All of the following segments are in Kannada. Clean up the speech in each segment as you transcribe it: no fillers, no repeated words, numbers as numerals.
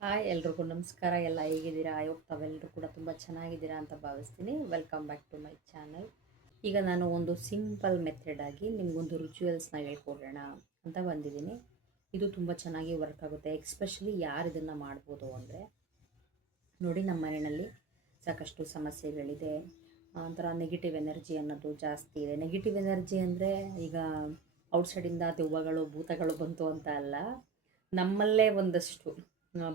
ಹಾಯ್ ಎಲ್ರಿಗೂ ನಮಸ್ಕಾರ. ಎಲ್ಲ ಹೇಗಿದ್ದೀರಾ? ಐ ಹೋಪ್ ತಾವೆಲ್ಲರೂ ಕೂಡ ತುಂಬ ಚೆನ್ನಾಗಿದ್ದೀರಾ ಅಂತ ಭಾವಿಸ್ತೀನಿ. Welcome back to my channel. ಈಗ ನಾನು ಒಂದು ಸಿಂಪಲ್ ಮೆಥಡ್ ಆಗಿ ನಿಮಗೊಂದು ರಿಚುವಲ್ಸ್ನ ಹೇಳ್ಕೊಡೋಣ ಅಂತ ಬಂದಿದ್ದೀನಿ. ಇದು ತುಂಬ ಚೆನ್ನಾಗಿ ವರ್ಕ್ ಆಗುತ್ತೆ. ಎಕ್ಸ್ಪೆಷಲಿ ಯಾರು ಇದನ್ನು ಮಾಡ್ಬೋದು ಅಂದರೆ, ನೋಡಿ, ನಮ್ಮ ಮನೆಯಲ್ಲಿ ಸಾಕಷ್ಟು ಸಮಸ್ಯೆಗಳಿದೆ. ಒಂಥರ ನೆಗೆಟಿವ್ ಎನರ್ಜಿ ಅನ್ನೋದು ಜಾಸ್ತಿ ಇದೆ. ನೆಗೆಟಿವ್ ಎನರ್ಜಿ ಅಂದರೆ ಈಗ ಔಟ್ಸೈಡಿಂದ ದೆವ್ವಗಳು ಭೂತಗಳು ಬಂತು ಅಂತ ಅಲ್ಲ, ನಮ್ಮಲ್ಲೇ ಒಂದಷ್ಟು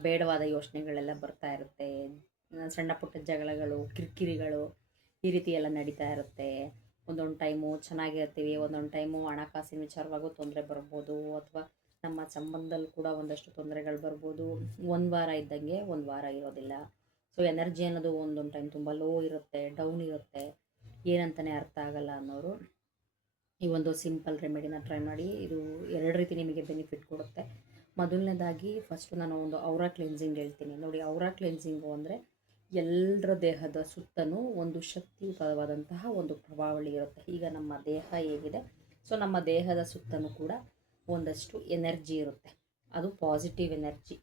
ಬೇಡವಾದ ಯೋಚನೆಗಳೆಲ್ಲ ಬರ್ತಾ ಇರುತ್ತೆ. ಸಣ್ಣ ಪುಟ್ಟ ಜಗಳಗಳು, ಕಿರಿಕಿರಿಗಳು ಈ ರೀತಿ ಎಲ್ಲ ನಡೀತಾ ಇರುತ್ತೆ. ಒಂದೊಂದು ಟೈಮು ಚೆನ್ನಾಗಿರ್ತೀವಿ, ಒಂದೊಂದು ಟೈಮು ಹಣಕಾಸಿನ ವಿಚಾರವಾಗೂ ತೊಂದರೆ ಬರ್ಬೋದು, ಅಥವಾ ನಮ್ಮ ಸಂಬಂಧದಲ್ಲಿ ಕೂಡ ಒಂದಷ್ಟು ತೊಂದರೆಗಳು ಬರ್ಬೋದು. ಒಂದು ವಾರ ಇದ್ದಂಗೆ ಒಂದು ವಾರ ಇರೋದಿಲ್ಲ. ಸೊ ಎನರ್ಜಿ ಅನ್ನೋದು ಒಂದೊಂದು ಟೈಮ್ ತುಂಬ ಲೋ ಇರುತ್ತೆ, ಡೌನ್ ಇರುತ್ತೆ, ಏನಂತಲೇ ಅರ್ಥ ಆಗಲ್ಲ ಅನ್ನೋರು ಈ ಒಂದು ಸಿಂಪಲ್ ರೆಮಿಡಿನ ಟ್ರೈ ಮಾಡಿ. ಇದು ಎರಡು ರೀತಿ ನಿಮಗೆ ಬೆನಿಫಿಟ್ ಕೊಡುತ್ತೆ. ಮೊದಲನೇದಾಗಿ ಫಸ್ಟು ನಾನು ಒಂದು ಔರಾ ಕ್ಲೆನ್ಸಿಂಗ್ ಹೇಳ್ತೀನಿ. ನೋಡಿ, ಔರಾ ಕ್ಲೆನ್ಸಿಂಗು ಅಂದರೆ ಎಲ್ಲರ ದೇಹದ ಸುತ್ತಲೂ ಒಂದು ಶಕ್ತಿಯುತವಾದಂತಹ ಒಂದು ಪ್ರಭಾವಳಿ ಇರುತ್ತೆ. ಈಗ ನಮ್ಮ ದೇಹ ಹೇಗಿದೆ, ಸೊ ನಮ್ಮ ದೇಹದ ಸುತ್ತಲೂ ಕೂಡ ಒಂದಷ್ಟು ಎನರ್ಜಿ ಇರುತ್ತೆ. ಅದು ಪಾಸಿಟಿವ್ ಎನರ್ಜಿ.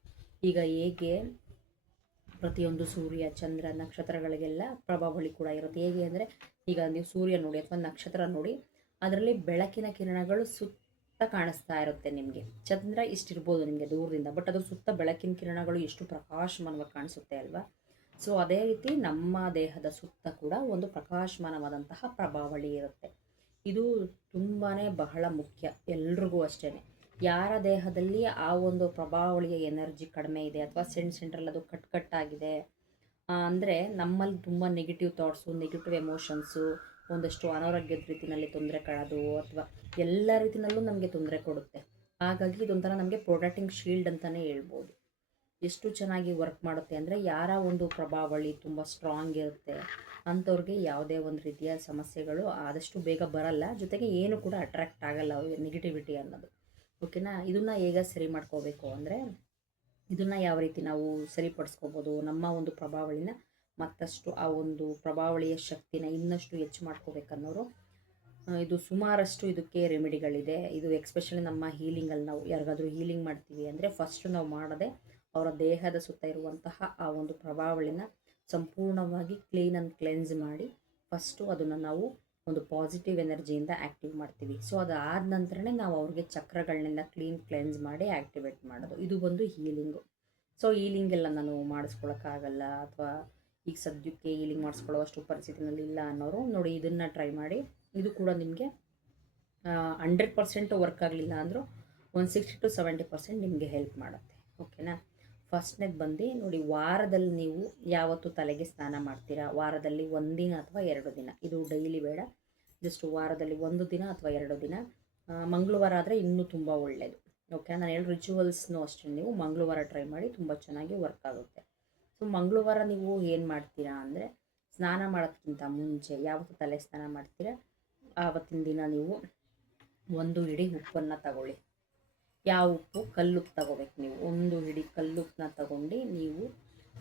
ಈಗ ಹೇಗೆ ಪ್ರತಿಯೊಂದು ಸೂರ್ಯ, ಚಂದ್ರ, ನಕ್ಷತ್ರಗಳಿಗೆಲ್ಲ ಪ್ರಭಾವಳಿ ಕೂಡ ಇರುತ್ತೆ. ಹೇಗೆ ಅಂದರೆ, ಈಗ ನೀವು ಸೂರ್ಯ ನೋಡಿ ಅಥವಾ ನಕ್ಷತ್ರ ನೋಡಿ, ಅದರಲ್ಲಿ ಬೆಳಕಿನ ಕಿರಣಗಳು ಸುತ್ತ ಕಾಣಿಸ್ತಾ ಇರುತ್ತೆ ನಿಮಗೆ. ಚಂದ್ರ ಇಷ್ಟಿರ್ಬೋದು ನಿಮಗೆ ದೂರದಿಂದ, ಬಟ್ ಅದ್ರ ಸುತ್ತ ಬೆಳಕಿನ ಕಿರಣಗಳು ಎಷ್ಟು ಪ್ರಕಾಶಮಾನವಾಗಿ ಕಾಣಿಸುತ್ತೆ ಅಲ್ವಾ? ಸೊ ಅದೇ ರೀತಿ ನಮ್ಮ ದೇಹದ ಸುತ್ತ ಕೂಡ ಒಂದು ಪ್ರಕಾಶಮಾನವಾದಂತಹ ಪ್ರಭಾವಳಿ ಇರುತ್ತೆ. ಇದು ತುಂಬಾ ಬಹಳ ಮುಖ್ಯ ಎಲ್ರಿಗೂ ಅಷ್ಟೇ. ಯಾರ ದೇಹದಲ್ಲಿ ಆ ಒಂದು ಪ್ರಭಾವಳಿಯ ಎನರ್ಜಿ ಕಡಿಮೆ ಇದೆ ಅಥವಾ ಸೆಂಟ್ರಲ್ಲಿ ಅದು ಕಟ್ಟಾಗಿದೆ ಅಂದರೆ, ನಮ್ಮಲ್ಲಿ ತುಂಬ ನೆಗೆಟಿವ್ ಥಾಟ್ಸು, ನೆಗೆಟಿವ್ ಎಮೋಷನ್ಸು, ಒಂದಷ್ಟು ಅನಾರೋಗ್ಯದ ರೀತಿಯಲ್ಲಿ ತೊಂದರೆ ಕೊಡೋದು, ಅಥವಾ ಎಲ್ಲ ರೀತಿಯಲ್ಲೂ ನಮಗೆ ತೊಂದರೆ ಕೊಡುತ್ತೆ. ಹಾಗಾಗಿ ಇದೊಂಥರ ನಮಗೆ ಪ್ರೊಟೆಕ್ಟಿಂಗ್ ಶೀಲ್ಡ್ ಅಂತಲೇ ಹೇಳ್ಬೋದು. ಎಷ್ಟು ಚೆನ್ನಾಗಿ ವರ್ಕ್ ಮಾಡುತ್ತೆ ಅಂದರೆ, ಯಾರ ಒಂದು ಪ್ರಭಾವಳಿ ತುಂಬ ಸ್ಟ್ರಾಂಗ್ ಇರುತ್ತೆ ಅಂಥವ್ರಿಗೆ ಯಾವುದೇ ಒಂದು ರೀತಿಯ ಸಮಸ್ಯೆಗಳು ಆದಷ್ಟು ಬೇಗ ಬರಲ್ಲ, ಜೊತೆಗೆ ಏನು ಕೂಡ ಅಟ್ರಾಕ್ಟ್ ಆಗಲ್ಲ ಅವ್ರಿಗೆ ನೆಗೆಟಿವಿಟಿ ಅನ್ನೋದು. ಓಕೆನಾ? ಇದನ್ನು ಹೇಗೆ ಸರಿ ಮಾಡ್ಕೋಬೇಕು ಅಂದರೆ, ಇದನ್ನು ಯಾವ ರೀತಿ ನಾವು ಸರಿಪಡಿಸ್ಕೋಬೋದು, ನಮ್ಮ ಒಂದು ಪ್ರಭಾವಳಿನ ಮತ್ತಷ್ಟು ಆ ಒಂದು ಪ್ರಭಾವಳಿಯ ಶಕ್ತಿನ ಇನ್ನಷ್ಟು ಹೆಚ್ಚು ಮಾಡ್ಕೋಬೇಕನ್ನೋರು, ಇದು ಸುಮಾರಷ್ಟು ಇದಕ್ಕೆ ರೆಮಿಡಿಗಳಿದೆ. ಇದು ಎಕ್ಸ್ಪೆಷಲಿ ನಮ್ಮ ಹೀಲಿಂಗಲ್ಲಿ ನಾವು ಯಾರಿಗಾದರೂ ಹೀಲಿಂಗ್ ಮಾಡ್ತೀವಿ ಅಂದರೆ, ಫಸ್ಟು ನಾವು ಮಾಡೋದೇ ಅವರ ದೇಹದ ಸುತ್ತ ಇರುವಂತಹ ಆ ಒಂದು ಪ್ರಭಾವಳಿನ ಸಂಪೂರ್ಣವಾಗಿ ಕ್ಲೀನ್ ಆ್ಯಂಡ್ ಕ್ಲೆನ್ಸ್ ಮಾಡಿ ಫಸ್ಟು ಅದನ್ನು ನಾವು ಒಂದು ಪಾಸಿಟಿವ್ ಎನರ್ಜಿಯಿಂದ ಆ್ಯಕ್ಟಿವ್ ಮಾಡ್ತೀವಿ. ಸೊ ಅದಾದ ನಂತರನೇ ನಾವು ಅವ್ರಿಗೆ ಚಕ್ರಗಳನ್ನೆಲ್ಲ ಕ್ಲೆನ್ಸ್ ಮಾಡಿ ಆ್ಯಕ್ಟಿವೇಟ್ ಮಾಡೋದು. ಇದು ಒಂದು ಹೀಲಿಂಗು. ಸೊ ಹೀಲಿಂಗೆಲ್ಲ ನಾನು ಮಾಡಿಸ್ಕೊಳಕ್ಕಾಗಲ್ಲ, ಅಥವಾ ಈಗ ಸದ್ಯಕ್ಕೆ ಹೀಲಿಂಗ್ ಮಾಡಿಸ್ಕೊಳ್ಳೋ ಅಷ್ಟು ಪರಿಸ್ಥಿತಿನಲ್ಲಿ ಇಲ್ಲ ಅನ್ನೋರು, ನೋಡಿ, ಇದನ್ನು ಟ್ರೈ ಮಾಡಿ. ಇದು ಕೂಡ ನಿಮಗೆ 100% ವರ್ಕ್ ಆಗಲಿಲ್ಲ ಅಂದರೂ ಒಂದು 60-70% ನಿಮಗೆ ಹೆಲ್ಪ್ ಮಾಡುತ್ತೆ. ಓಕೆನಾ? ಫಸ್ಟ್ನೇದು ಬಂದು ನೋಡಿ, ವಾರದಲ್ಲಿ ನೀವು ಯಾವತ್ತು ತಲೆಗೆ ಸ್ನಾನ ಮಾಡ್ತೀರಾ, ವಾರದಲ್ಲಿ 1 ದಿನ ಅಥವಾ 2 ದಿನ, ಇದು ಡೈಲಿ ಬೇಡ, ಜಸ್ಟ್ ವಾರದಲ್ಲಿ 1 ದಿನ ಅಥವಾ 2 ದಿನ. ಮಂಗಳವಾರ ಆದರೆ ಇನ್ನೂ ತುಂಬ ಒಳ್ಳೆಯದು. ಓಕೆ, ನಾನು ಹೇಳೋ ರಿಚುವಲ್ಸ್ನೂ ಅಷ್ಟೇ ನೀವು ಮಂಗಳವಾರ ಟ್ರೈ ಮಾಡಿ, ತುಂಬ ಚೆನ್ನಾಗಿ ವರ್ಕ್ ಆಗುತ್ತೆ. ಸೊ ಮಂಗಳವಾರ ನೀವು ಏನು ಮಾಡ್ತೀರಾ ಅಂದರೆ, ಸ್ನಾನ ಮಾಡೋದಕ್ಕಿಂತ ಮುಂಚೆ ಯಾವತ್ತು ತಲೆ ಸ್ನಾನ ಮಾಡ್ತೀರಾ ಆವತ್ತಿನ ದಿನ ನೀವು 1 ಹಿಡಿ ಉಪ್ಪನ್ನು ತಗೊಳ್ಳಿ. ಯಾವ ಉಪ್ಪು? ಕಲ್ಲುಪ್ಪು ತಗೋಬೇಕು ನೀವು. 1 ಹಿಡಿ ಕಲ್ಲುಪ್ಪನ್ನ ತಗೊಂಡು ನೀವು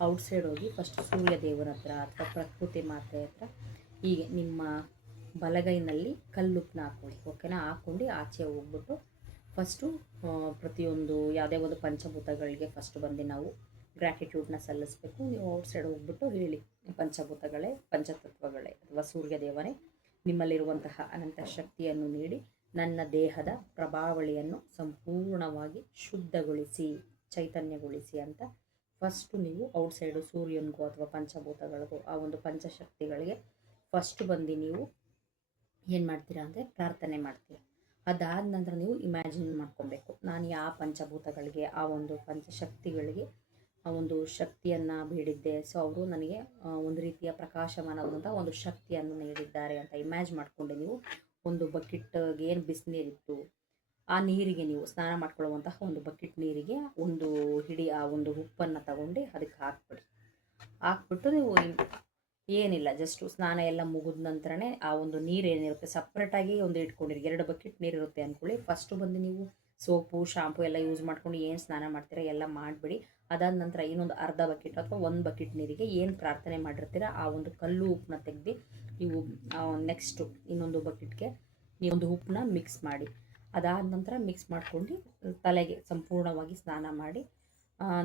ಔಟ್ಸೈಡ್ ಹೋಗಿ ಫಸ್ಟ್ ಸೂರ್ಯ ದೇವರ ಹತ್ರ ಅಥವಾ ಪ್ರಕೃತಿ ಮಾತೆ ಹತ್ರ ಹೀಗೆ ನಿಮ್ಮ ಬಲಗೈನಲ್ಲಿ ಕಲ್ಲುಪ್ಪನ್ನ ಹಾಕ್ಕೊಳ್ಳಿ. ಓಕೆನಾ? ಹಾಕ್ಕೊಂಡು ಆಚೆ ಹೋಗ್ಬಿಟ್ಟು ಫಸ್ಟು ಪ್ರತಿಯೊಂದು ಯಾವುದೇ ಒಂದು ಪಂಚಭೂತಗಳಿಗೆ ಫಸ್ಟ್ ಬಂದು ನಾವು ಗ್ರ್ಯಾಟಿಟ್ಯೂಡ್ನ ಸಲ್ಲಿಸಬೇಕು. ನೀವು ಔಟ್ಸೈಡ್ ಹೋಗ್ಬಿಟ್ಟು ಹೇಳಿ, ಪಂಚಭೂತಗಳೇ, ಪಂಚತತ್ವಗಳೇ ಅಥವಾ ಸೂರ್ಯ ದೇವನೇ, ನಿಮ್ಮಲ್ಲಿರುವಂತಹ ಅನಂತ ಶಕ್ತಿಯನ್ನು ನೀಡಿ ನನ್ನ ದೇಹದ ಪ್ರಭಾವಳಿಯನ್ನು ಸಂಪೂರ್ಣವಾಗಿ ಶುದ್ಧಗೊಳಿಸಿ, ಚೈತನ್ಯಗೊಳಿಸಿ ಅಂತ ಫಸ್ಟು ನೀವು ಔಟ್ಸೈಡು ಸೂರ್ಯನಿಗೂ ಅಥವಾ ಪಂಚಭೂತಗಳಿಗೂ, ಆ ಒಂದು ಪಂಚಶಕ್ತಿಗಳಿಗೆ ಫಸ್ಟ್ ಬಂದು ನೀವು ಏನು ಮಾಡ್ತೀರಾ ಅಂದರೆ ಪ್ರಾರ್ಥನೆ ಮಾಡ್ತೀರಾ. ಅದಾದ ನಂತರ ನೀವು ಇಮ್ಯಾಜಿನ್ ಮಾಡ್ಕೊಬೇಕು, ನಾನು ಯಾವ ಪಂಚಭೂತಗಳಿಗೆ, ಆ ಒಂದು ಪಂಚಶಕ್ತಿಗಳಿಗೆ ಆ ಒಂದು ಶಕ್ತಿಯನ್ನು ಬೇಡಿದ್ದೆ, ಸೊ ಅವರು ನನಗೆ ಒಂದು ರೀತಿಯ ಪ್ರಕಾಶಮಾನವಾದಂಥ ಒಂದು ಶಕ್ತಿಯನ್ನು ನೀಡಿದ್ದಾರೆ ಅಂತ ಇಮ್ಯಾಜ್ ಮಾಡಿಕೊಂಡು ನೀವು ಒಂದು ಬಕೆಟ್ಗೆ ಏನು ಬಿಸಿನೀರಿತ್ತು ಆ ನೀರಿಗೆ, ನೀವು ಸ್ನಾನ ಮಾಡ್ಕೊಳ್ಳುವಂತಹ ಒಂದು ಬಕೆಟ್ ನೀರಿಗೆ 1 ಹಿಡಿ ಆ ಒಂದು ಉಪ್ಪನ್ನು ತಗೊಂಡು ಅದಕ್ಕೆ ಹಾಕ್ಬಿಟ್ಟು ನೀವು ಏನಿಲ್ಲ, ಜಸ್ಟು ಸ್ನಾನ ಎಲ್ಲ ಮುಗಿದ ನಂತರನೇ ಆ ಒಂದು ನೀರು ಏನಿರುತ್ತೆ ಸಪ್ರೇಟಾಗಿ ಒಂದು ಇಟ್ಕೊಂಡಿರಿ. 2 ಬಕೆಟ್ ನೀರಿರುತ್ತೆ ಅಂದ್ಕೊಳ್ಳಿ. ಫಸ್ಟು ಬಂದು ನೀವು ಸೋಪು, ಶಾಂಪು ಎಲ್ಲ ಯೂಸ್ ಮಾಡ್ಕೊಂಡು ಏನು ಸ್ನಾನ ಮಾಡ್ತೀರಾ ಎಲ್ಲ ಮಾಡಿಬಿಡಿ. ಅದಾದ ನಂತರ ಇನ್ನೊಂದು ಅರ್ಧ ಬಕೆಟ್ ಅಥವಾ 1 ಬಕೆಟ್ ನೀರಿಗೆ ಏನು ಪ್ರಾರ್ಥನೆ ಮಾಡಿರ್ತೀರ ಆ ಒಂದು ಕಲ್ಲು ಉಪ್ಪನ್ನ ತೆಗೆದು ನೀವು ನೆಕ್ಸ್ಟು ಇನ್ನೊಂದು ಬಕೆಟ್ಗೆ ನೀವು ಒಂದು ಉಪ್ಪನ್ನ ಮಿಕ್ಸ್ ಮಾಡಿ. ಅದಾದ ನಂತರ ಮಿಕ್ಸ್ ಮಾಡ್ಕೊಂಡು ತಲೆಗೆ ಸಂಪೂರ್ಣವಾಗಿ ಸ್ನಾನ ಮಾಡಿ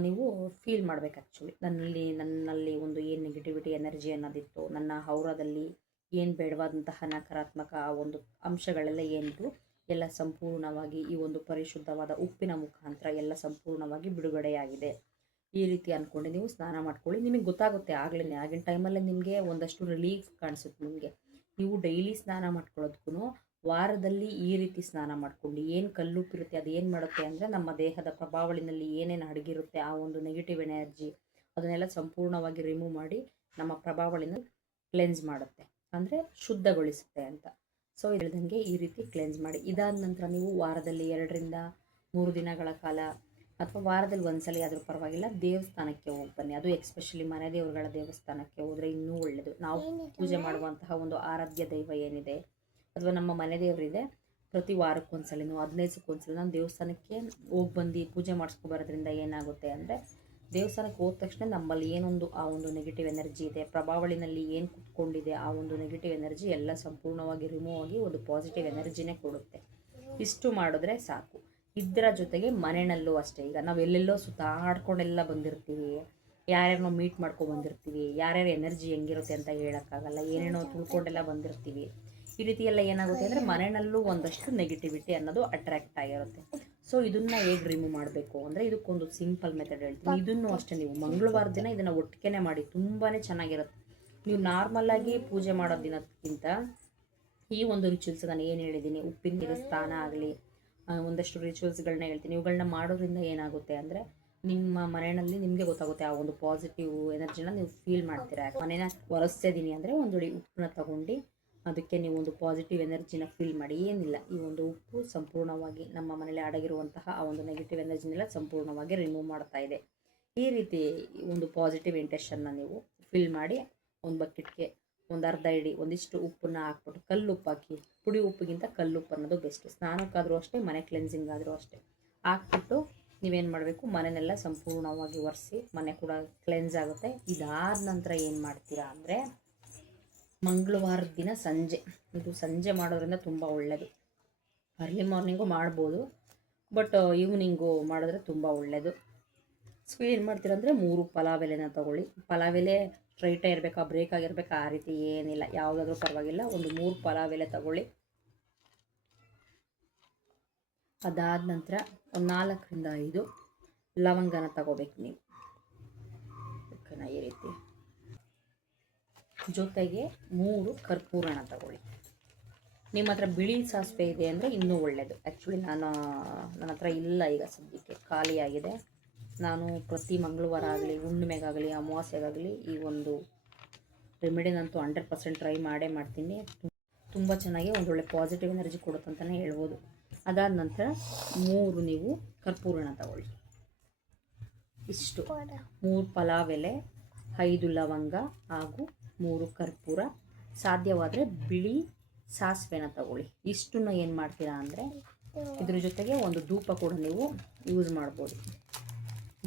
ನೀವು ಫೀಲ್ ಮಾಡಬೇಕು. ಆ್ಯಕ್ಚುಲಿ ನನ್ನಲ್ಲಿ ಒಂದು ಏನು ನೆಗೆಟಿವಿಟಿ ಎನರ್ಜಿ ಅನ್ನೋದಿತ್ತು, ನನ್ನ ಹೌರದಲ್ಲಿ ಏನು ಬೇಡವಾದಂತಹ ನಕಾರಾತ್ಮಕ ಆ ಒಂದು ಅಂಶಗಳೆಲ್ಲ ಏನಿದ್ವು ಎಲ್ಲ ಸಂಪೂರ್ಣವಾಗಿ ಈ ಒಂದು ಪರಿಶುದ್ಧವಾದ ಉಪ್ಪಿನ ಮುಖಾಂತರ ಎಲ್ಲ ಸಂಪೂರ್ಣವಾಗಿ ಬಿಡುಗಡೆಯಾಗಿದೆ. ಈ ರೀತಿ ಅಂದ್ಕೊಂಡು ನೀವು ಸ್ನಾನ ಮಾಡ್ಕೊಳ್ಳಿ. ನಿಮಗೆ ಗೊತ್ತಾಗುತ್ತೆ ಆಗಲೇ, ಆಗಿನ ಟೈಮಲ್ಲೇ ನಿಮಗೆ ಒಂದಷ್ಟು ರಿಲೀಫ್ ಕಾಣಿಸುತ್ತೆ. ನಿಮಗೆ ನೀವು ಡೈಲಿ ಸ್ನಾನ ಮಾಡ್ಕೊಳ್ಳೋದಕ್ಕೂ ವಾರದಲ್ಲಿ ಈ ರೀತಿ ಸ್ನಾನ ಮಾಡ್ಕೊಂಡು ಏನು ಕಲ್ಲುಪ್ಪಿರುತ್ತೆ ಅದು ಏನು ಮಾಡುತ್ತೆ ಅಂದರೆ ನಮ್ಮ ದೇಹದ ಪ್ರಭಾವಳಿನಲ್ಲಿ ಏನೇನು ಅಡಗಿರುತ್ತೆ ಆ ಒಂದು ನೆಗೆಟಿವ್ ಎನರ್ಜಿ ಅದನ್ನೆಲ್ಲ ಸಂಪೂರ್ಣವಾಗಿ ರಿಮೂವ್ ಮಾಡಿ ನಮ್ಮ ಪ್ರಭಾವಳಿನ ಕ್ಲೆನ್ಸ್ ಮಾಡುತ್ತೆ, ಅಂದರೆ ಶುದ್ಧಗೊಳಿಸುತ್ತೆ ಅಂತ. ಸೊ ಹೇಳ್ದಂಗೆ ಈ ರೀತಿ ಕ್ಲೆನ್ಸ್ ಮಾಡಿ. ಇದಾದ ನಂತರ ನೀವು ವಾರದಲ್ಲಿ 2-3 ದಿನಗಳ ಕಾಲ ಅಥವಾ ವಾರದಲ್ಲಿ ಒಂದ್ಸಲ ಆದರೂ ಪರವಾಗಿಲ್ಲ ದೇವಸ್ಥಾನಕ್ಕೆ ಹೋಗಿ ಬನ್ನಿ. ಅದು ಎಕ್ಸ್ಪೆಷಲಿ ಮನೆ ದೇವರುಗಳ ದೇವಸ್ಥಾನಕ್ಕೆ ಹೋದರೆ ಇನ್ನೂ ಒಳ್ಳೆಯದು. ನಾವು ಪೂಜೆ ಮಾಡುವಂತಹ ಒಂದು ಆರಾಧ್ಯ ದೈವ ಏನಿದೆ ಅಥವಾ ನಮ್ಮ ಮನೆ ದೇವರಿದೆ, ಪ್ರತಿ ವಾರಕ್ಕೊಂದ್ಸಲಿನೋ 15 ದಿವಸಕ್ಕೊಂದ್ಸಲ ನಾವು ದೇವಸ್ಥಾನಕ್ಕೆ ಹೋಗಿ ಬಂದು ಪೂಜೆ ಮಾಡಿಸ್ಕೊಬರೋದ್ರಿಂದ ಏನಾಗುತ್ತೆ ಅಂದರೆ ದೇವಸ್ಥಾನಕ್ಕೆ ಹೋದ ತಕ್ಷಣ ನಮ್ಮಲ್ಲಿ ಏನೊಂದು ಆ ಒಂದು ನೆಗೆಟಿವ್ ಎನರ್ಜಿ ಇದೆ, ಪ್ರಭಾವಳಿನಲ್ಲಿ ಏನು ಕುತ್ಕೊಂಡಿದೆ ಆ ಒಂದು ನೆಗೆಟಿವ್ ಎನರ್ಜಿ ಎಲ್ಲ ಸಂಪೂರ್ಣವಾಗಿ ರಿಮೂವ್ ಆಗಿ ಒಂದು ಪಾಸಿಟಿವ್ ಎನರ್ಜಿನೇ ಕೊಡುತ್ತೆ. ಇಷ್ಟು ಮಾಡಿದ್ರೆ ಸಾಕು. ಇದರ ಜೊತೆಗೆ ಮನೆಯಲ್ಲೂ ಅಷ್ಟೇ. ಈಗ ನಾವು ಎಲ್ಲೆಲ್ಲೋ ಸುತ್ತಾಡ್ಕೊಂಡೆಲ್ಲ ಬಂದಿರ್ತೀವಿ, ಯಾರ್ಯಾರನ್ನೋ ಮೀಟ್ ಮಾಡ್ಕೊಂಡು ಬಂದಿರ್ತೀವಿ, ಯಾರ್ಯಾರ ಎನರ್ಜಿ ಹೆಂಗಿರುತ್ತೆ ಅಂತ ಹೇಳೋಕ್ಕಾಗಲ್ಲ, ಏನೇನೋ ತಿಳ್ಕೊಂಡೆಲ್ಲ ಬಂದಿರ್ತೀವಿ. ಈ ರೀತಿ ಎಲ್ಲ ಏನಾಗುತ್ತೆ ಅಂದರೆ ಮನೆಯಲ್ಲೂ ಒಂದಷ್ಟು ನೆಗೆಟಿವಿಟಿ ಅನ್ನೋದು ಅಟ್ರಾಕ್ಟ್ ಆಗಿರುತ್ತೆ. ಸೊ ಇದನ್ನು ಹೇಗೆ ರಿಮೂವ್ ಮಾಡಬೇಕು ಅಂದರೆ ಇದಕ್ಕೊಂದು ಸಿಂಪಲ್ ಮೆಥಡ್ ಹೇಳ್ತೀನಿ. ಇದನ್ನು ಅಷ್ಟೇ ನೀವು ಮಂಗಳವಾರ ದಿನ ಇದನ್ನು ಒಟ್ಟಿಗೆ ಮಾಡಿ, ತುಂಬಾ ಚೆನ್ನಾಗಿರುತ್ತೆ. ನೀವು ನಾರ್ಮಲಾಗಿ ಪೂಜೆ ಮಾಡೋ ದಿನಕ್ಕಿಂತ ಈ ಒಂದು ರಿಚುವಲ್ಸ್ ನಾನು ಏನು ಹೇಳಿದ್ದೀನಿ, ಉಪ್ಪಿನ ನೀರು ಸ್ನಾನ ಆಗಲಿ, ಒಂದಷ್ಟು ರಿಚುವಲ್ಸ್ಗಳನ್ನ ಹೇಳ್ತೀನಿ. ಇವುಗಳನ್ನ ಮಾಡೋದ್ರಿಂದ ಏನಾಗುತ್ತೆ ಅಂದರೆ ನಿಮ್ಮ ಮನೆಯಲ್ಲಿ ನಿಮಗೆ ಗೊತ್ತಾಗುತ್ತೆ ಆ ಒಂದು ಪಾಸಿಟಿವ್ ಎನರ್ಜಿನ ನೀವು ಫೀಲ್ ಮಾಡ್ತೀರಾ. ಮನೇನ ಒರೆಸ್ತಿದ್ದೀನಿ ಅಂದರೆ ಒಂದೊಡಿ ಉಪ್ಪನ್ನ ತಗೊಂಡು ಅದಕ್ಕೆ ನೀವು ಒಂದು ಪಾಸಿಟಿವ್ ಎನರ್ಜಿನ ಫೀಲ್ ಮಾಡಿ. ಏನಿಲ್ಲ, ಈ ಒಂದು ಉಪ್ಪು ಸಂಪೂರ್ಣವಾಗಿ ನಮ್ಮ ಮನೇಲಿ ಅಡಗಿರುವಂತಹ ಆ ಒಂದು ನೆಗೆಟಿವ್ ಎನರ್ಜಿನೆಲ್ಲ ಸಂಪೂರ್ಣವಾಗಿ ರಿಮೂವ್ ಮಾಡ್ತಾ ಇದೆ. ಈ ರೀತಿ ಒಂದು ಪಾಸಿಟಿವ್ ಇಂಟೆನ್ಷನ್ನ ನೀವು ಫಿಲ್ ಮಾಡಿ ಒಂದು ಬಕೆಟ್ಗೆ ಒಂದು ಅರ್ಧ ಇಡಿ ಒಂದಿಷ್ಟು ಉಪ್ಪನ್ನ ಹಾಕ್ಬಿಟ್ಟು, ಕಲ್ಲುಪ್ಪು ಹಾಕಿ, ಪುಡಿ ಉಪ್ಪಿಗಿಂತ ಕಲ್ಲುಪ್ಪು ಅನ್ನೋದು ಬೆಸ್ಟ್. ಸ್ನಾನಕ್ಕಾದರೂ ಅಷ್ಟೇ, ಮನೆ ಕ್ಲೆನ್ಸಿಂಗ್ ಆದರೂ ಅಷ್ಟೇ ಹಾಕ್ಬಿಟ್ಟು ನೀವೇನು ಮಾಡಬೇಕು, ಮನೆಯೆಲ್ಲ ಸಂಪೂರ್ಣವಾಗಿ ಒರೆಸಿ ಮನೆ ಕೂಡ ಕ್ಲೆನ್ಸ್ ಆಗುತ್ತೆ. ಇದಾದ ನಂತರ ಏನು ಮಾಡ್ತೀರಾ ಅಂದರೆ ಮಂಗಳವಾರದ ದಿನ ಇದು ಸಂಜೆ ಮಾಡೋದ್ರಿಂದ ತುಂಬ ಒಳ್ಳೆಯದು. ಅರ್ಲಿ ಮಾರ್ನಿಂಗು ಮಾಡ್ಬೋದು, ಬಟ್ ಈವ್ನಿಂಗು ಮಾಡಿದ್ರೆ ತುಂಬ ಒಳ್ಳೆಯದು. ಸೊ ಏನು ಮಾಡ್ತೀರ ಅಂದರೆ 3 ಪಲಾವ್ ಎಲೆನ ತೊಗೊಳ್ಳಿ. ಪಲಾವ್ ಎಲೆ ಸ್ಟ್ರೈಟೇ ಇರಬೇಕಾ, ಬ್ರೇಕ್ ಆಗಿರ್ಬೇಕು ಆ ರೀತಿ ಏನಿಲ್ಲ, ಯಾವುದಾದ್ರೂ ಪರವಾಗಿಲ್ಲ. ಒಂದು 3 ಪಲಾವ್ ಎಲೆ ತೊಗೊಳ್ಳಿ. ಅದಾದ ನಂತರ ಒಂದು 4-5 ಲವಂಗನ ತಗೋಬೇಕು ನೀವು, ಓಕೆನಾ? ಈ ರೀತಿ ಜೊತೆಗೆ 3 ಕರ್ಪೂರನ ತಗೊಳ್ಳಿ. ನಿಮ್ಮ ಹತ್ರ ಬಿಳಿ ಸಾಸಿವೆ ಇದೆ ಅಂದರೆ ಇನ್ನೂ ಒಳ್ಳೆಯದು. ಆ್ಯಕ್ಚುಲಿ ನನ್ನ ಹತ್ರ ಇಲ್ಲ, ಈಗ ಸದ್ಯಕ್ಕೆ ಖಾಲಿಯಾಗಿದೆ. ನಾನು ಪ್ರತಿ ಮಂಗಳವಾರ ಆಗಲಿ, ಹುಣ್ಣಿಮೆಗಾಗಲಿ, ಅಮಾವಾಸ್ಯೆಗಾಗಲಿ ಈ ಒಂದು ರೆಮಿಡಿನಂತೂ 100% ಟ್ರೈ ಮಾಡ್ತೀನಿ. ತುಂಬ ಚೆನ್ನಾಗಿ ಒಂದೊಳ್ಳೆ ಪಾಸಿಟಿವ್ ಎನರ್ಜಿ ಕೊಡುತ್ತಂತಲೇ ಹೇಳ್ಬೋದು. ಅದಾದ ನಂತರ 3 ನೀವು ಕರ್ಪೂರನ ತಗೊಳ್ಳಿ. ಇಷ್ಟು 3 ಪಲಾವ್ ಎಲೆ, 5 ಲವಂಗ ಹಾಗೂ 3 ಕರ್ಪೂರ, ಸಾಧ್ಯವಾದರೆ ಬಿಳಿ ಸಾಸಿವೆನ ತಗೊಳ್ಳಿ. ಇಷ್ಟನ್ನು ಏನು ಮಾಡ್ತೀರಾ ಅಂದರೆ ಇದ್ರ ಜೊತೆಗೆ ಒಂದು ಧೂಪ ಕೂಡ ನೀವು ಯೂಸ್ ಮಾಡ್ಬೋದು.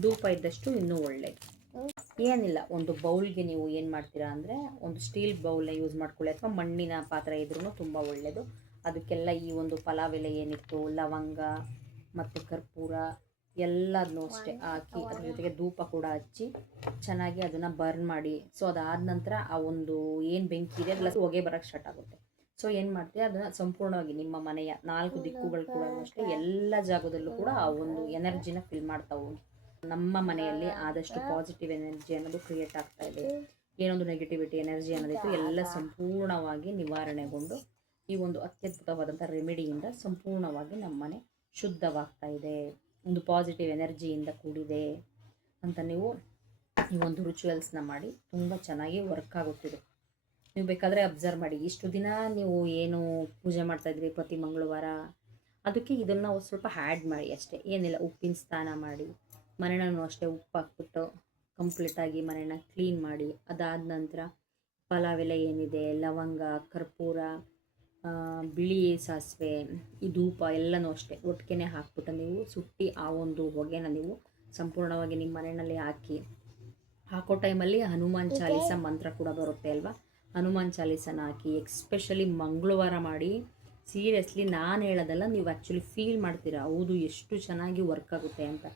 ಧೂಪ ಇದ್ದಷ್ಟು ಇನ್ನೂ ಒಳ್ಳೆಯದು. ಏನಿಲ್ಲ, ಒಂದು ಬೌಲ್ಗೆ ನೀವು ಏನು ಮಾಡ್ತೀರಾ ಅಂದರೆ ಒಂದು ಸ್ಟೀಲ್ ಬೌಲ್ನ ಯೂಸ್ ಮಾಡ್ಕೊಳ್ಳಿ, ಅಥವಾ ಮಣ್ಣಿನ ಪಾತ್ರೆ ಇದ್ರೂ ತುಂಬ ಒಳ್ಳೆಯದು. ಅದಕ್ಕೆಲ್ಲ ಈ ಒಂದು ಪಲಾವ್ ಎಲೆ ಏನಿತ್ತು, ಲವಂಗ ಮತ್ತು ಕರ್ಪೂರ ಎಲ್ಲದನ್ನೂ ಅಷ್ಟೇ ಹಾಕಿ, ಅದ್ರ ಜೊತೆಗೆ ಧೂಪ ಕೂಡ ಹಚ್ಚಿ ಚೆನ್ನಾಗಿ ಅದನ್ನು ಬರ್ನ್ ಮಾಡಿ. ಸೊ ಅದಾದ ನಂತರ ಆ ಒಂದು ಏನು ಬೆಂಕಿ ಇದೆ ಅದೆಲ್ಲ ಹೊಗೆ ಬರೋಕ್ಕೆ ಸ್ಟಾರ್ಟ್ ಆಗುತ್ತೆ. ಸೊ ಏನು ಮಾಡ್ತೀವಿ, ಅದನ್ನು ಸಂಪೂರ್ಣವಾಗಿ ನಿಮ್ಮ ಮನೆಯ 4 ದಿಕ್ಕುಗಳು ಕೂಡ ಅಷ್ಟೇ ಎಲ್ಲ ಜಾಗದಲ್ಲೂ ಕೂಡ ಆ ಒಂದು ಎನರ್ಜಿನ ಫಿಲ್ ಮಾಡ್ತಾ ಹೋಗಿ. ನಮ್ಮ ಮನೆಯಲ್ಲಿ ಆದಷ್ಟು ಪಾಸಿಟಿವ್ ಎನರ್ಜಿ ಅನ್ನೋದು ಕ್ರಿಯೇಟ್ ಆಗ್ತಾ ಇದೆ. ಏನೊಂದು ನೆಗೆಟಿವಿಟಿ ಎನರ್ಜಿ ಅನ್ನೋದಿತ್ತು ಎಲ್ಲ ಸಂಪೂರ್ಣವಾಗಿ ನಿವಾರಣೆಗೊಂಡು ಈ ಒಂದು ಅತ್ಯದ್ಭುತವಾದಂಥ ರೆಮಿಡಿಯಿಂದ ಸಂಪೂರ್ಣವಾಗಿ ನಮ್ಮ ಮನೆ ಶುದ್ಧವಾಗ್ತಾ ಇದೆ, ಒಂದು ಪಾಸಿಟಿವ್ ಎನರ್ಜಿಯಿಂದ ಕೂಡಿದೆ ಅಂತ ನೀವು ಈ ಒಂದು ರಿಚುವಲ್ಸ್ನ ಮಾಡಿ. ತುಂಬ ಚೆನ್ನಾಗಿ ವರ್ಕ್ ಆಗುತ್ತಿದೆ. ನೀವು ಬೇಕಾದರೆ ಅಬ್ಸರ್ವ್ ಮಾಡಿ, ಇಷ್ಟು ದಿನ ನೀವು ಏನು ಪೂಜೆ ಮಾಡ್ತಾಯಿದ್ರಿ ಪ್ರತಿ ಮಂಗಳವಾರ, ಅದಕ್ಕೆ ಇದನ್ನು ಸ್ವಲ್ಪ ಆ್ಯಡ್ ಮಾಡಿ ಅಷ್ಟೇ. ಏನಿಲ್ಲ, ಉಪ್ಪಿನ ಸ್ನಾನ ಮಾಡಿ, ಮನೆಯನ್ನು ಅಷ್ಟೇ ಉಪ್ಪು ಹಾಕ್ಬಿಟ್ಟು ಕಂಪ್ಲೀಟಾಗಿ ಮನೆಯನ್ನು ಕ್ಲೀನ್ ಮಾಡಿ. ಅದಾದ ನಂತರ ಪಲಾವ್ ಎಲೆ ಏನಿದೆ, ಲವಂಗ, ಕರ್ಪೂರ, ಬಿಳಿ ಸಾಸಿವೆ, ಈ ಧೂಪ ಎಲ್ಲನೂ ಅಷ್ಟೇ ಒಟ್ಟಿಗೆ ಹಾಕ್ಬಿಟ್ಟು ನೀವು ಸುಟ್ಟಿ ಆ ಒಂದು ಹೊಗೆನ ನೀವು ಸಂಪೂರ್ಣವಾಗಿ ನಿಮ್ಮ ಮನೆಯಲ್ಲಿ ಹಾಕೋ ಟೈಮಲ್ಲಿ ಹನುಮಾನ್ ಚಾಲೀಸ ಮಂತ್ರ ಕೂಡ ಬರುತ್ತೆ ಅಲ್ವಾ, ಹನುಮಾನ್ ಚಾಲೀಸನ ಹಾಕಿ. ಎಕ್ಸ್ಪೆಷಲಿ ಮಂಗಳವಾರ ಮಾಡಿ, ಸೀರಿಯಸ್ಲಿ ನಾನು ಹೇಳೋದಲ್ಲ, ನೀವು ಆ್ಯಕ್ಚುಲಿ ಫೀಲ್ ಮಾಡ್ತೀರಾ ಹೌದು ಎಷ್ಟು ಚೆನ್ನಾಗಿ ವರ್ಕ್ ಆಗುತ್ತೆ ಅಂತ.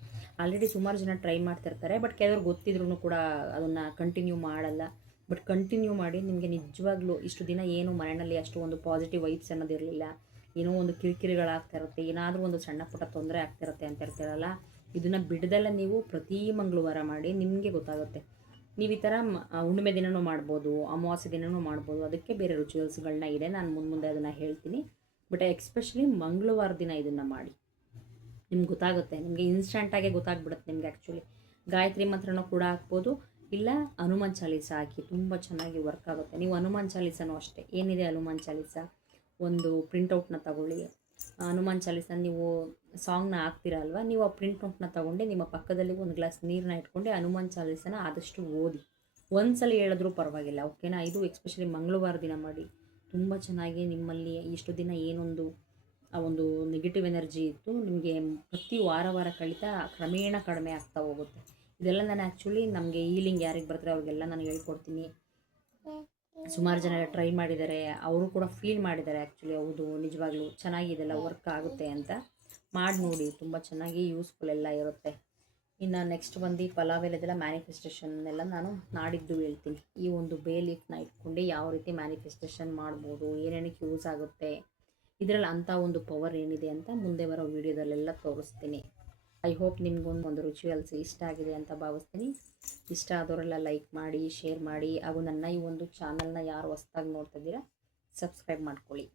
ಆಲ್ರೆಡಿ ಸುಮಾರು ಜನ ಟ್ರೈ ಮಾಡ್ತಿರ್ತಾರೆ, ಬಟ್ ಕೆಲವ್ರು ಗೊತ್ತಿದ್ರೂ ಕೂಡ ಅದನ್ನು ಕಂಟಿನ್ಯೂ ಮಾಡಲ್ಲ. ಬಟ್ ಕಂಟಿನ್ಯೂ ಮಾಡಿ, ನಿಮಗೆ ನಿಜವಾಗ್ಲೂ ಇಷ್ಟು ದಿನ ಏನು ಮನೆಯಲ್ಲಿ ಅಷ್ಟು ಒಂದು ಪಾಸಿಟಿವ್ ವೈಬ್ಸ್ ಅನ್ನೋದಿರಲಿಲ್ಲ, ಏನೋ ಒಂದು ಕಿರಿಕಿರಿಗಳಾಗ್ತಾ ಇರುತ್ತೆ, ಏನಾದರೂ ಒಂದು ಸಣ್ಣ ಪುಟ್ಟ ತೊಂದರೆ ಆಗ್ತಿರುತ್ತೆ ಅಂತ ಇರ್ತೀರಲ್ಲ, ಇದನ್ನು ಬಿಡದಲ್ಲ ನೀವು ಪ್ರತಿ ಮಂಗಳವಾರ ಮಾಡಿ, ನಿಮಗೆ ಗೊತ್ತಾಗುತ್ತೆ. ನೀವು ಈ ಥರ ಹುಣ್ಣಿಮೆ ದಿನವೂ ಮಾಡ್ಬೋದು, ಅಮಾವಾಸ್ಯೆ ದಿನವೂ ಮಾಡ್ಬೋದು, ಅದಕ್ಕೆ ಬೇರೆ ರಿಚುವಲ್ಸ್ಗಳನ್ನ ಇದೆ, ನಾನು ಮುಂದೆ ಅದನ್ನು ಹೇಳ್ತೀನಿ. ಬಟ್ ಎಕ್ಸ್ಪೆಷಲಿ ಮಂಗಳವಾರ ದಿನ ಇದನ್ನು ಮಾಡಿ, ನಿಮ್ಗೆ ಗೊತ್ತಾಗುತ್ತೆ, ನಿಮಗೆ ಇನ್ಸ್ಟಂಟಾಗೆ ಗೊತ್ತಾಗ್ಬಿಡುತ್ತೆ ನಿಮಗೆ. ಆ್ಯಕ್ಚುಲಿ ಗಾಯತ್ರಿ ಮಂತ್ರನೂ ಕೂಡ ಹಾಕ್ಬೋದು, ಇಲ್ಲ ಹನುಮಾನ್ ಚಾಲೀಸ ಹಾಕಿ, ತುಂಬ ಚೆನ್ನಾಗಿ ವರ್ಕ್ ಆಗುತ್ತೆ. ನೀವು ಹನುಮಾನ್ ಚಾಲೀಸನೂ ಅಷ್ಟೇ, ಏನಿದೆ ಹನುಮಾನ್ ಚಾಲೀಸ ಒಂದು ಪ್ರಿಂಟೌಟ್ನ ತಗೊಳ್ಳಿ. ಹನುಮಾನ್ ಚಾಲೀಸ ನೀವು ಸಾಂಗ್ನ ಹಾಕ್ತೀರಾ ಅಲ್ವಾ, ನೀವು ಆ ಪ್ರಿಂಟೌಟ್ನ ತೊಗೊಂಡು ನಿಮ್ಮ ಪಕ್ಕದಲ್ಲಿ ಒಂದು ಗ್ಲಾಸ್ ನೀರನ್ನ ಇಟ್ಕೊಂಡು ಹನುಮಾನ್ ಚಾಲೀಸನ ಆದಷ್ಟು ಓದಿ. ಒಂದ್ಸಲ ಹೇಳಿದ್ರೂ ಪರವಾಗಿಲ್ಲ, ಓಕೆನಾ. ಇದು ಎಕ್ಸ್ಪೆಷಲಿ ಮಂಗಳವಾರ ದಿನ ಮಾಡಿ, ತುಂಬ ಚೆನ್ನಾಗಿ ನಿಮ್ಮಲ್ಲಿ ಇಷ್ಟು ದಿನ ಏನೊಂದು ಆ ಒಂದು ನೆಗೆಟಿವ್ ಎನರ್ಜಿ ಇತ್ತು, ನಿಮಗೆ ಪ್ರತಿ ವಾರ ಕಳೀತಾ ಕ್ರಮೇಣ ಕಡಿಮೆ ಆಗ್ತಾ ಹೋಗುತ್ತೆ. ಇದೆಲ್ಲ ನಾನು ಆ್ಯಕ್ಚುಲಿ ನಮಗೆ ಹೀಲಿಂಗ್ ಯಾರಿಗೆ ಬರ್ತಾರೆ ಅವ್ರಿಗೆಲ್ಲ ನಾನು ಹೇಳ್ಕೊಡ್ತೀನಿ. ಸುಮಾರು ಜನ ಟ್ರೈ ಮಾಡಿದ್ದಾರೆ, ಅವರು ಕೂಡ ಫೀಲ್ ಮಾಡಿದ್ದಾರೆ ಆ್ಯಕ್ಚುಲಿ ಹೌದು ನಿಜವಾಗ್ಲೂ ಚೆನ್ನಾಗಿದೆಲ್ಲ ವರ್ಕ್ ಆಗುತ್ತೆ ಅಂತ. ಮಾಡಿ ನೋಡಿ, ತುಂಬ ಚೆನ್ನಾಗಿ ಯೂಸ್ಫುಲ್ ಎಲ್ಲ ಇರುತ್ತೆ. ಇನ್ನು ನೆಕ್ಸ್ಟ್ ಬಂದು ಪಲಾವ್ ಎಲೆದೆಲ್ಲ ಮ್ಯಾನಿಫೆಸ್ಟೇಷನ್ ಎಲ್ಲ ನಾನು ನಾಡಿದ್ದು ಹೇಳ್ತೀನಿ. ಈ ಒಂದು ಬೇ ಲೀಫ್ನ ಇಟ್ಕೊಂಡು ಯಾವ ರೀತಿ ಮ್ಯಾನಿಫೆಸ್ಟೇಷನ್ ಮಾಡ್ಬೋದು, ಏನೇನಕ್ಕೆ ಯೂಸ್ ಆಗುತ್ತೆ, ಇದರಲ್ಲಿ ಅಂಥ ಒಂದು ಪವರ್ ಏನಿದೆ ಅಂತ ಮುಂದೆ ಬರೋ ವೀಡಿಯೋದಲ್ಲೆಲ್ಲ ತೋರಿಸ್ತೀನಿ. ಐ ಹೋಪ್ ನಿಮ್ಗೊಂದು ರಿಚುವಲ್ಸ್ ಇಷ್ಟ ಆಗಿದೆ ಅಂತ ಭಾವಿಸ್ತೀನಿ. ಇಷ್ಟ ಆದವರೆಲ್ಲ ಲೈಕ್ ಮಾಡಿ, ಶೇರ್ ಮಾಡಿ, ಹಾಗೂ ನನ್ನ ಈ ಒಂದು ಚಾನಲ್ನ ಯಾರು ಹೊಸ್ದಾಗಿ ನೋಡ್ತಿದ್ದೀರಾ ಸಬ್ಸ್ಕ್ರೈಬ್ ಮಾಡ್ಕೊಳ್ಳಿ.